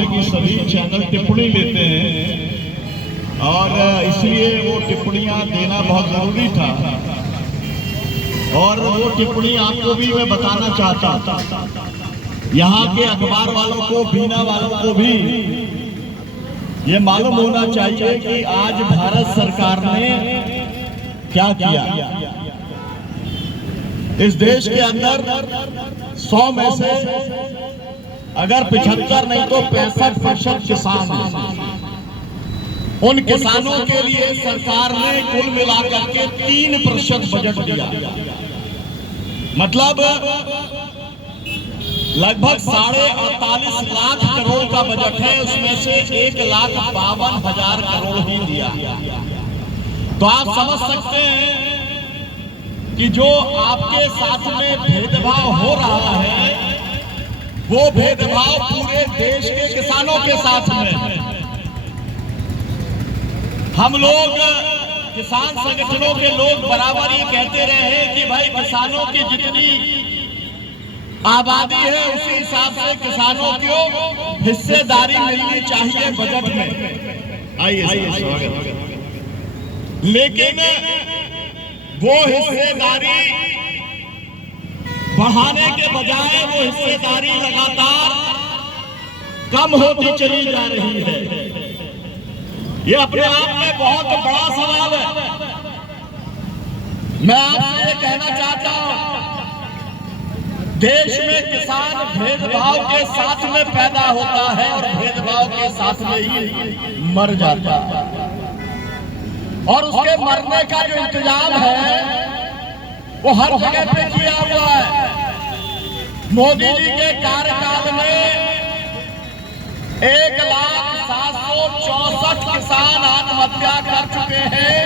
समय की सभी चैनल टिप्पणी लेते हैं और इसलिए वो टिप्पणियां देना बहुत जरूरी था। और वो टिप्पणी आपको भी मैं बताना चाहता था, यहाँ के अखबार वालों को, बीना वालों को भी ये मालूम होना चाहिए कि आज भारत सरकार ने क्या किया। इस देश के अंदर 100 में से अगर 75 नहीं तो 65% किसान हैं। उन किसानों के लिए सरकार ने कुल मिलाकर के 3% बजट दिया, मतलब लगभग 48.5 लाख करोड़ का बजट है। उसमें से 1,52,000 करोड़ ही दिया। तो आप समझ सकते हैं कि जो आपके साथ में भेदभाव हो रहा है वो भेदभाव पूरे देश के किसानों के साथ में है। हम लोग किसान संगठनों के लोग बराबर ये कहते रहे हैं कि भाई किसानों की जितनी आबादी है उसी हिसाब से किसानों को हिस्सेदारी मिलनी चाहिए बजट में। आइए स्वागत। लेकिन वो हिस्सेदारी बढ़ाने के बजाय वो हिस्सेदारी लगातार कम होती चली जा रही है। ये अपने आप में बहुत बड़ा सवाल है। मैं आपसे ये कहना चाहता हूं, देश में किसान भेदभाव के साथ में पैदा होता है और भेदभाव के साथ में ही मर जाता है। और उसके मरने का जो इंतजाम है वो हर जगह पे किया हुआ है। मोदी जी के कार्यकाल में 1,764 किसान आत्महत्या कर चुके हैं।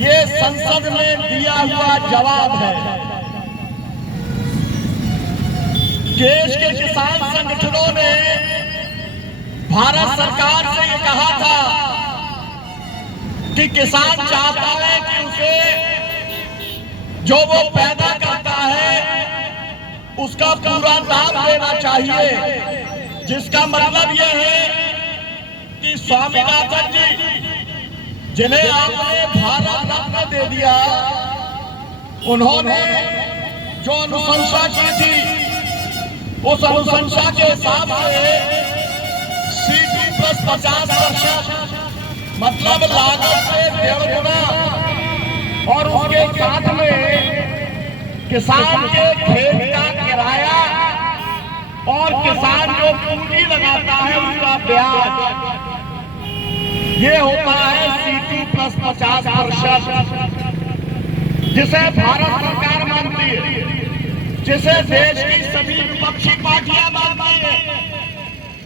ये संसद में दिया हुआ जवाब है। देश के किसान संगठनों ने भारत सरकार से ये कहा था कि किसान चाहता है कि उसे जो वो पैदा करता है उसका पूरा दाम देना चाहिए। जिसका मतलब यह है कि स्वामीनाथन जी, जिन्हें आपने भारत रत्न दे दिया, उन्होंने जो अनुशंसा की थी उस अनुशंसा के हिसाब से सीटी प्लस 50%, मतलब लागत से 1.5 गुना, और उसके साथ में किसान के खेत का किराया और किसान जो पूंजी लगाता है उसका ब्याज, ये होता है सीटी प्लस 50%, जिसे भारत सरकार मानती है, जिसे देश की सभी विपक्षी पार्टियां मानती है,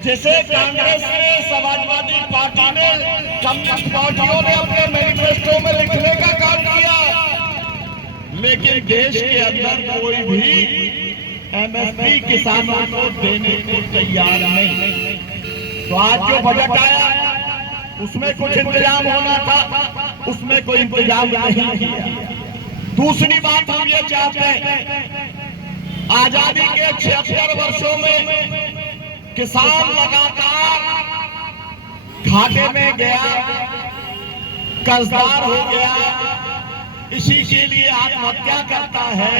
जिसे कांग्रेस ने, समाजवादी पार्टी ने, कम्युनिस्ट पार्टियों ने अपने मैनिफेस्टो में लिखने का काम किया। लेकिन देश के अंदर कोई भी एमएसपी किसानों को देने को तैयार नहीं। तो आज जो बजट आया उसमें कुछ इंतजाम होना था, उसमें कोई इंतजाम नहीं किया। दूसरी बात हम ये चाहते हैं, आजादी के 76 वर्षों में किसान लगातार घाटे में गया, कर्जदार हो गया, इसी के लिए आत्महत्या करता है।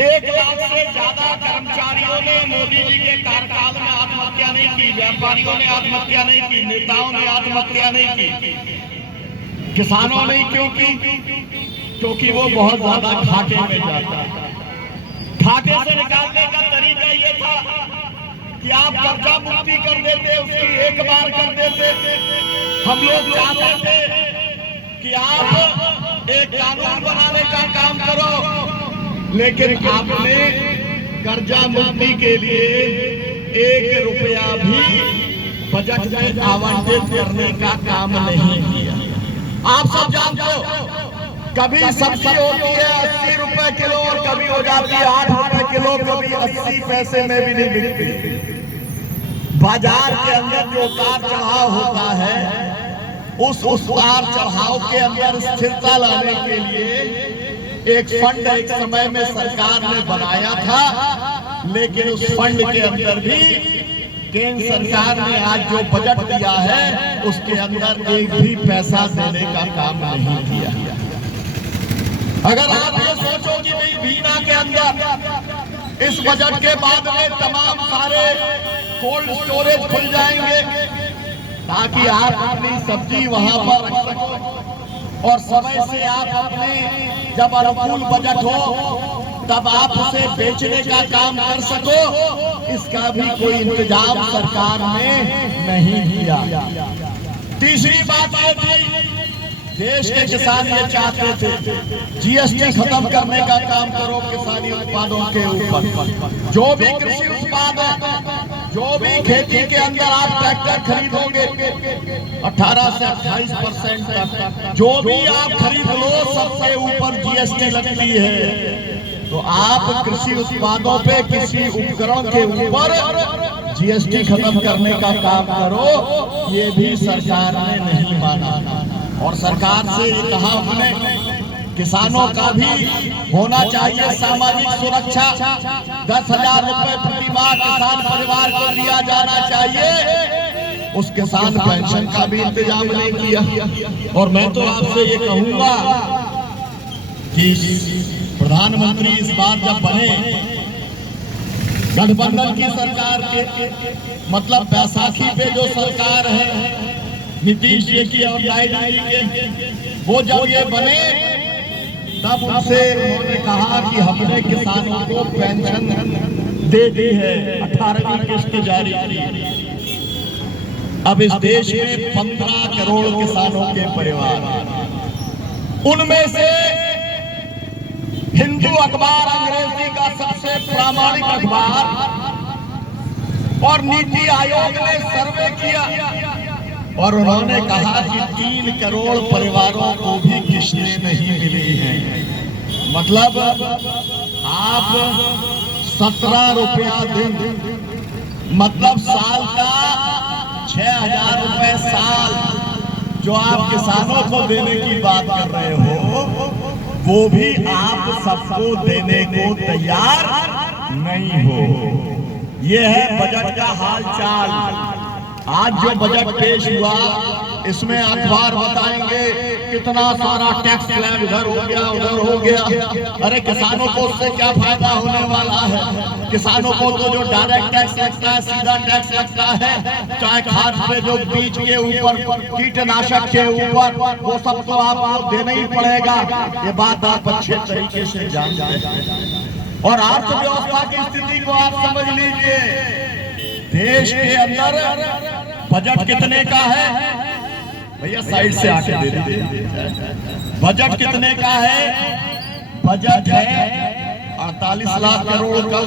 1 लाख से ज्यादा कर्मचारियों ने मोदी जी के कार्यकाल में आत्महत्या नहीं की, व्यापारियों ने आत्महत्या नहीं की, नेताओं ने आत्महत्या नहीं की। किसानों ने क्यों की? क्योंकि वो बहुत ज्यादा घाटे में जाता है। घाटे से निकालने का तरीका ये था कि आप कर्जा मुक्ति कर देते, उसकी एक बार कर देते। हम लोग चाहते थे कि आप एक कानून बनाने का काम करो, लेकिन आपने कर्जा मुक्ति के लिए 1 रुपया भी बजट में आवंटित करने का काम नहीं किया। आप सब जानते हो, कभी सब्जी होती है 80 रुपए किलो और कभी हो जाती है 8 रुपए किलो, कभी 80 पैसे में भी नहीं मिलती। बाजार के अंदर जो उतार चढ़ाव होता है, उस उतार चढ़ाव के अंदर स्थिरता लाने के लिए एक फंड एक समय में सरकार ने बनाया था, लेकिन उस फंड के अंदर भी केंद्र सरकार ने आज जो बजट दिया है उसके अंदर एक भी पैसा देने का काम नहीं किया। अगर आप ये सोचो कि भाई बीना के अंदर इस बजट के बाद में तमाम सारे कोल्ड स्टोरेज खुल जाएंगे ताकि आप अपनी सब्जी वहां पर रख सको और समय से आप अपने जब अनुकूल बजट हो तब आप उसे बेचने का काम कर सको, इसका भी कोई इंतजाम सरकार ने नहीं किया। तीसरी बात ये थी, देश के किसान ये चाहते थे जीएसटी खत्म करने का काम करो किसानी उत्पादों के ऊपर। जो भी कृषि उत्पाद है, जो भी खेती के अंदर आप ट्रैक्टर खरीदोगे 18 से 28% तक जो भी आप खरीद लो सबसे ऊपर जीएसटी लगती है। तो आप कृषि उत्पादों पे कृषि उपकरण के ऊपर जीएसटी खत्म करने का काम करो, ये भी सरकार ने नहीं माना। और सरकार से ये कहा हमने किसानों का भी होना चाहिए सामाजिक सुरक्षा, 10,000 रुपए प्रति माह किसान परिवार को दिया जाना चाहिए। उस किसान पेंशन का भी इंतजाम नहीं किया। और मैं तो आपसे ये कहूंगा कि प्रधानमंत्री इस बार जब बने गठबंधन की सरकार के मतलब बैसाखी पे जो सरकार है नीतीश जी की और नायडू जी के, वो जब ये बने तब उनसे उन्होंने कहा कि हमने किसानों को पेंशन दे दी है, 18वीं किस्त जारी की। अब इस देश में 15 करोड़ किसानों के परिवार, उनमें से हिंदू अखबार अंग्रेजी का सबसे प्रामाणिक अखबार और नीति आयोग ने सर्वे किया और उन्होंने कहा कि 3 करोड़ परिवारों को भी किस्तें नहीं मिली हैं। मतलब आप 17 रुपया दिन, मतलब साल का 6,000 रुपए साल जो आप किसानों को देने की बात कर रहे हो, वो भी आप सबको देने को तैयार नहीं हो। ये है बजट का हाल चाल। आज जो बजट पेश हुआ इसमें अखबार बताएंगे कितना सारा टैक्स स्लैब इधर हो गया उधर हो गया। अरे किसानों को उससे क्या फायदा होने वाला है? किसानों को तो जो डायरेक्ट टैक्स लगता है, सीधा टैक्स लगता है, चाहे खाद पे जो बीज के ऊपर, कीटनाशक के ऊपर, वो सब तो आपको देना ही पड़ेगा। ये बात आप अच्छे तरीके से जानते हैं। और अर्थव्यवस्था की स्थिति को आप समझ लीजिए। देश के अंदर बजट कितने का है? भैया साइड से आके दे दीजिए। बजट कितने का है? बजट है 48 लाख करोड़ का।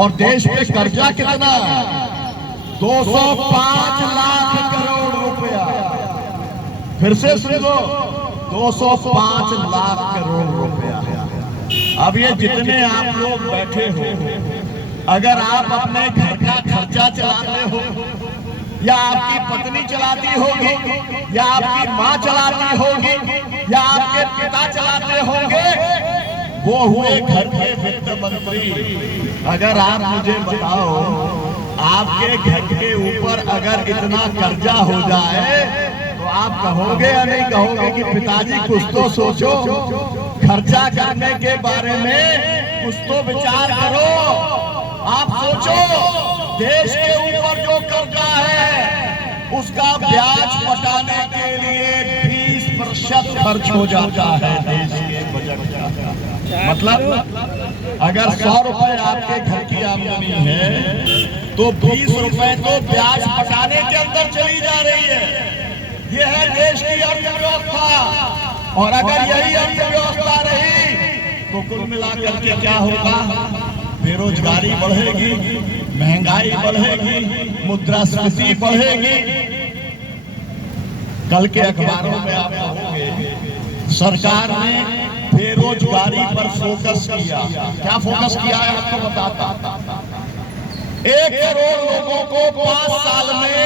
और देश पे कर्जा कितना? 205 लाख करोड़ रुपया। फिर से सुन लो, 205 लाख करोड़ रुपया। अब ये जितने आप लोग बैठे हो, अगर आप अपने घर का खर्चा चलाते हो, या आपकी पत्नी चलाती होगी, या आपकी माँ चलाती होगी, या आपके पिता चलाते होंगे, वो हुए घर के वित्त मंत्री। अगर आप मुझे बताओ, आपके घर के ऊपर अगर इतना कर्जा हो जाए तो आप कहोगे या नहीं कहोगे कि पिताजी कुछ तो सोचो, खर्चा करने के बारे में कुछ तो विचार करो। आप सोचो, देश के ऊपर जो कर्जा है उसका ब्याज पटाने के लिए 20% खर्च हो जाता है देश के बजट का। मतलब अगर 100 रुपए आपके घर की आमदनी है तो 20 रुपए तो ब्याज पटाने के अंदर चली जा रही है। यह है देश की अर्थव्यवस्था। और अगर यही अर्थव्यवस्था रही तो कुल मिलाकर के क्या होगा? बेरोजगारी बढ़ेगी, महंगाई बढ़ेगी, मुद्रास्फीति बढ़ेगी। कल के अखबारों में आप पढ़ोगे सरकार ने बेरोजगारी पर फोकस किया। क्या फोकस किया है आपको बताता। 1 करोड़ लोगों को 5 साल में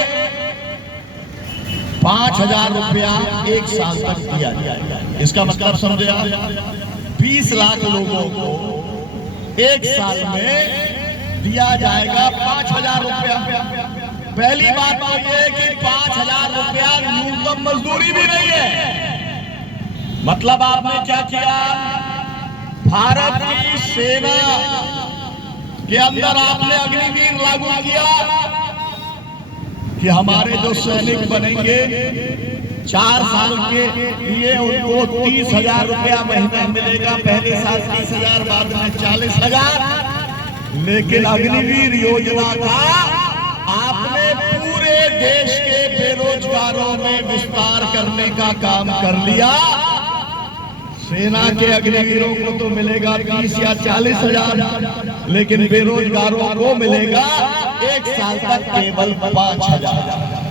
5,000 रुपया 1 साल तक दिया जाएगा। इसका मतलब समझे आप, 20 लाख लोगों को 1 साल में दिया जाएगा 5,000 रुपया। पहली बात तो ये कि 5,000 रुपया न्यूनतम मजदूरी भी नहीं है। मतलब आपने क्या किया, भारत की सेना के अंदर आपने अग्निवीर लागू किया कि हमारे जो सैनिक बनेंगे 4 साल के लिए उनको 30,000 रुपया महीना मिलेगा। पहले साल 30,000, बाद में 40,000। लेकिन अग्निवीर योजना का आपने पूरे देश के बेरोजगारों में विस्तार करने का काम कर लिया। सेना के अग्निवीरों को तो मिलेगा 30 या 40,000, लेकिन बेरोजगारों को मिलेगा 1 साल तक केवल 5,000।